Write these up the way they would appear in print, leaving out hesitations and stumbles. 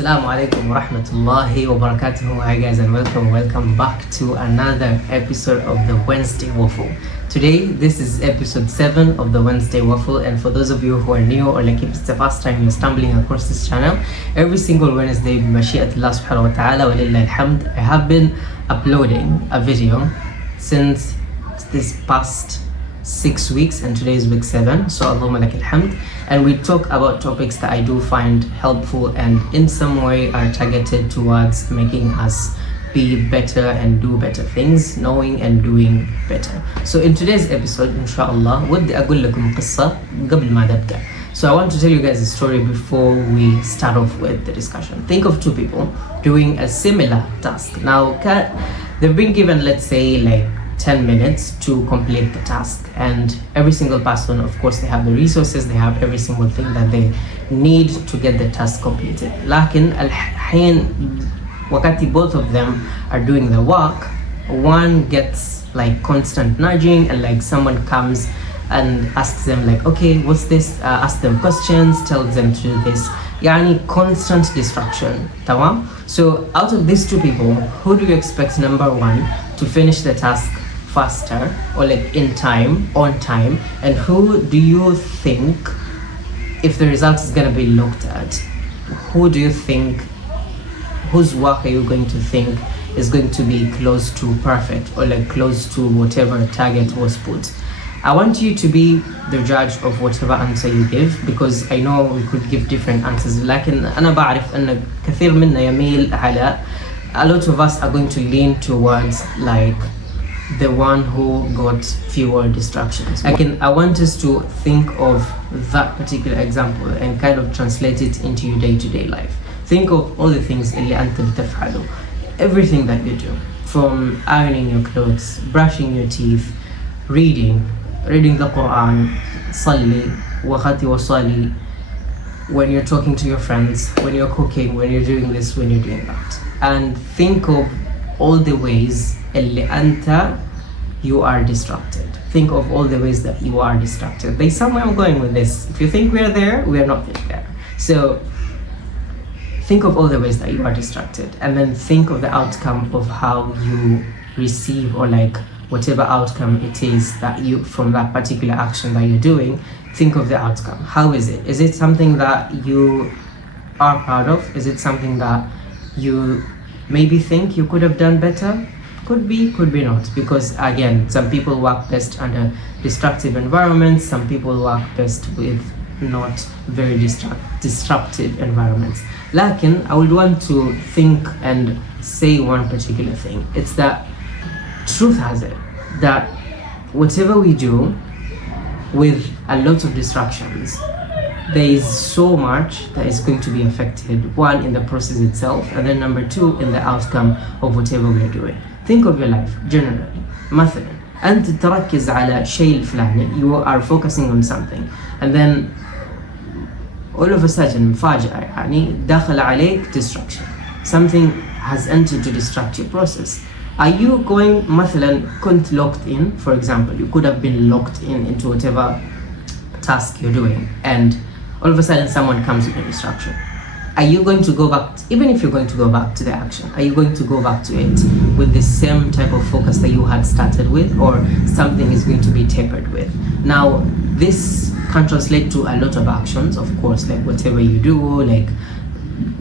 Assalamu alaikum wa rahmatullahi wa barakatuhu. Hi guys and welcome back to another episode of the Wednesday Waffle. Today, this is episode 7 of the Wednesday Waffle, and for those of you who are new or like if it's the first time you're stumbling across this channel, every single Wednesday, Mashi'atullah subhanahu wa ta'ala wa lillahi alhamd, I have been uploading a video since this past 6 weeks, and today is week 7, so Allahumma lakal hamd, and we talk about topics that I do find helpful and in some way are targeted towards making us be better and do better things, knowing and doing better. So in today's episode, inshallah, ودي أقول لكم قصة قبل ما نبدأ. So I want to tell you guys a story before we start off with the discussion. Think of two people doing a similar task. Now, they've been given, let's say, like 10 minutes to complete the task, and every single person, of course, they have the resources, they have every single thing that they need to get the task completed. لكن الحين wakati both of them are doing the work, one gets like constant nudging, and like someone comes and asks them like, okay, what's this? Ask them questions, tells them to do this. Yani constant distraction. Tamam? So out of these two people, who do you expect, number one, to finish the task faster or like in time, on time, and who do you think, if the result is going to be looked at, who do you think, whose work are you going to think is going to be close to perfect or like close to whatever target was put? I want you to be the judge of whatever answer you give, because I know we could give different answers, لكن أنا بعرف أن كثير منا يميل على, a lot of us are going to lean towards like the one who got fewer distractions. I want us to think of that particular example and kind of translate it into your day-to-day life. Think of all the things اللي أنت بتفعله, everything that you do, from ironing your clothes, brushing your teeth, reading the Quran, صلي وخاتي وصلي, when you're talking to your friends, when you're cooking, when you're doing this, when you're doing that, and think of all the ways اللي أنت you are distracted. Think of all the ways that you are distracted. There's somewhere I'm going with this. If you think we're there, we are not there. So think of all the ways that you are distracted, and then think of the outcome of how you receive, or like whatever outcome it is that you, from that particular action that you're doing, think of the outcome. How is it? Is it something that you are proud of? Is it something that you maybe think you could have done better? Could be, could be not, because again, some people work best under destructive environments, some people work best with not very disruptive environments. Lakin, I would want to think and say one particular thing. It's that truth has it that whatever we do with a lot of distractions, there is so much that is going to be affected, one, in the process itself, and then number two, in the outcome of whatever we are doing. Think of your life generally. مثلا أنت تركز على شيء الفلاني, you are focusing on something, and then all of a sudden مفاجأة يعني دخل عليك distraction. Something has entered to distract your process. Are you going, مثلا كنت locked in, for example, you could have been locked in into whatever task you're doing, and all of a sudden someone comes with a distraction. Are you going to go back, even if you're going to go back to the action, are you going to go back to it with the same type of focus that you had started with, or something is going to be tapered with? Now, this can translate to a lot of actions, of course, like whatever you do, like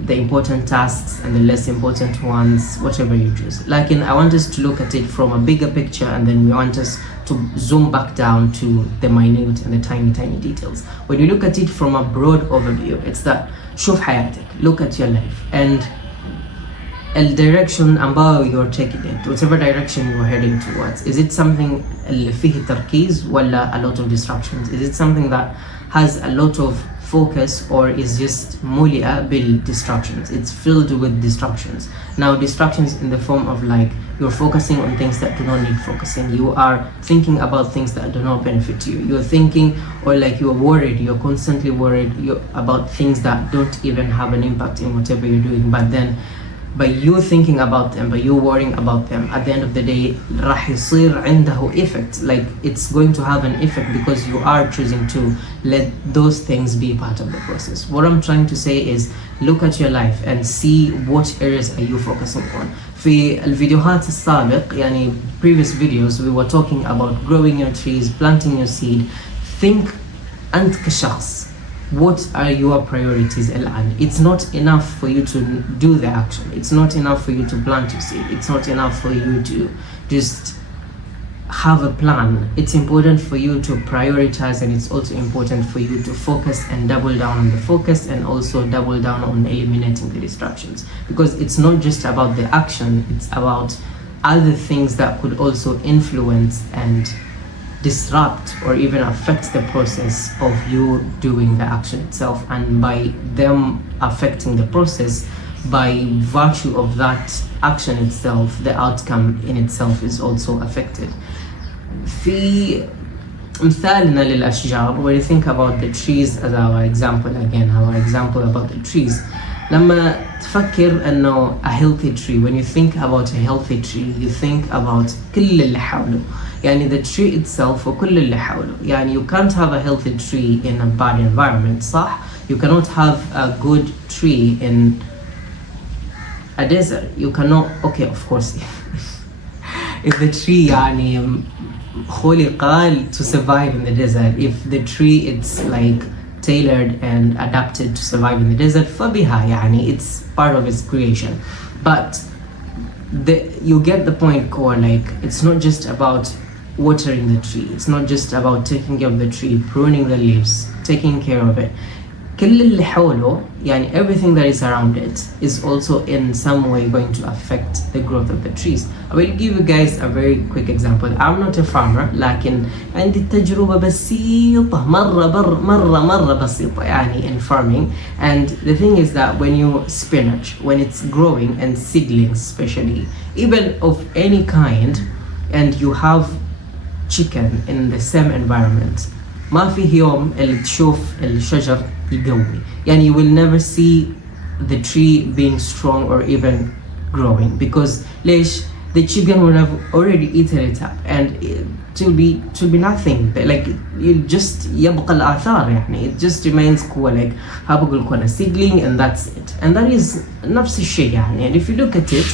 the important tasks and the less important ones, whatever you choose. Like, I want us to look at it from a bigger picture, and then we want us to zoom back down to the minute and the tiny details. When you look at it from a broad overview, it's that شوف حياتك, look at your life, and the direction ambao you're taking it, whatever direction you're heading towards. Is it something اللي فيه تركيز ولا a lot of distractions? Is it something that has a lot of focus, or is just مليئة بالdistractions? It's filled with distractions. Now, distractions in the form of like you're focusing on things that do not need focusing. You are thinking about things that do not benefit you. You're thinking, or like you're worried, you're constantly worried about things that don't even have an impact in whatever you're doing. But then by you thinking about them, by you worrying about them, at the end of the day راح يصير عنده effect. Like it's going to have an effect because you are choosing to let those things be part of the process. What I'm trying to say is look at your life and see what areas are you focusing on. في الفيديوهات السابق يعني previous videos we were talking about growing your trees, planting your seed. Think أنت كشخص, what are your priorities الآن? It's not enough for you to do the action. It's not enough for you to plant your seed. It's not enough for you to just have a plan. It's important for you to prioritize, and it's also important for you to focus and double down on the focus, and also double down on eliminating the distractions, because it's not just about the action, it's about other things that could also influence and disrupt or even affect the process of you doing the action itself. And by them affecting the process, by virtue of that action itself, the outcome in itself is also affected. في مثالنا للأشجار, when you think about the trees as our example, again our example about the trees, لما تفكر أنه a healthy tree, when you think about a healthy tree you think about كل اللي حوله, يعني the tree itself وكل اللي حوله. يعني you can't have a healthy tree in a bad environment, صح? You cannot have a good tree in a desert. You cannot, okay, of course if the tree يعني خلق to survive in the desert, if the tree it's like tailored and adapted to survive in the desert, فبها يعني it's part of its creation. But you get the point, core, like it's not just about watering the tree, it's not just about taking care of the tree, pruning the leaves, taking care of it. كل اللي حوله, يعني everything that is around it is also in some way going to affect the growth of the trees. I will give you guys a very quick example. I'm not a farmer, لكن عندي تجربة بسيطة مرة بسيطة يعني in farming. And the thing is that when you spinach, when it's growing, and seedlings especially, even of any kind, and you have chicken in the same environment, ما في يوم اللي تشوف الشجر يقوي. يعني you will never see the tree being strong or even growing, because ليش? The chicken will have already eaten it up, and it will be nothing. Like you just يبقى الآثار يعني it just remains cool, like هبقول كنا seedling and that's it. And that is نفس الشيء يعني. And if you look at it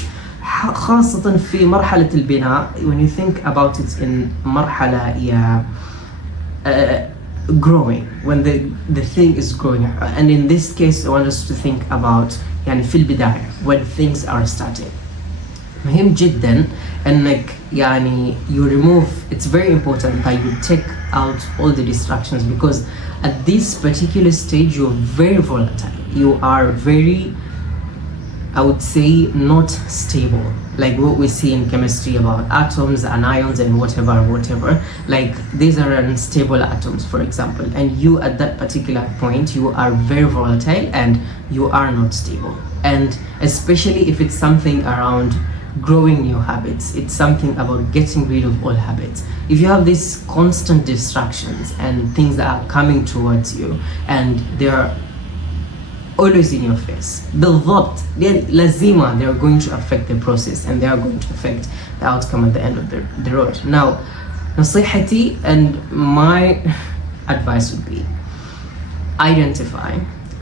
خاصة في مرحلة البناء, when you think about it in مرحلة growing, when the thing is growing, and in this case I want us to think about يعني في البداية when things are starting. مهم جدا انك يعني you remove, it's very important that you take out all the distractions, because at this particular stage you're very volatile, you are very, I would say, not stable, like what we see in chemistry about atoms and ions and whatever. Like these are unstable atoms, for example, and you at that particular point you are very volatile and you are not stable. And especially if it's something around growing new habits, it's something about getting rid of old habits. If you have these constant distractions and things that are coming towards you and they're always in your face, بالضبط لازمة, they are going to affect the process and they are going to affect the outcome at the end of the road. Now نصيحتي and my advice would be identify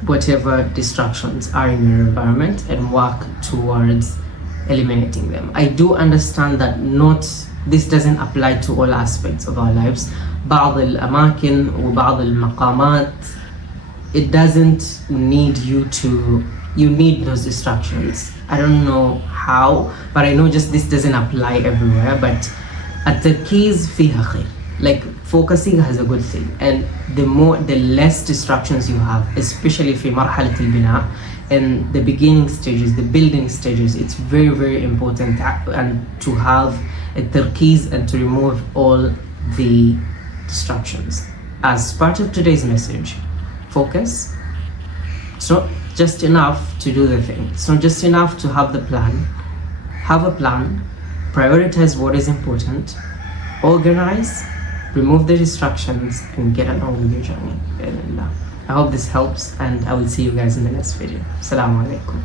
whatever distractions are in your environment and work towards eliminating them. I do understand that this doesn't apply to all aspects of our lives. بعض الأماكن وبعض المقامات it doesn't need you need those distractions. I don't know how, but I know just this doesn't apply everywhere. But التركيز فيها خير. Like focusing has a good thing, and the less distractions you have, especially في مرحلة البناء, in the beginning stages, the building stages, it's very, very important and to have a tarkiz and to remove all the distractions. As part of today's message, focus. It's not just enough to do the thing. It's not just enough to have the plan. Have a plan, prioritize what is important, organize, remove the distractions, and get along with your journey. I hope this helps, and I will see you guys in the next video. Assalamu alaikum.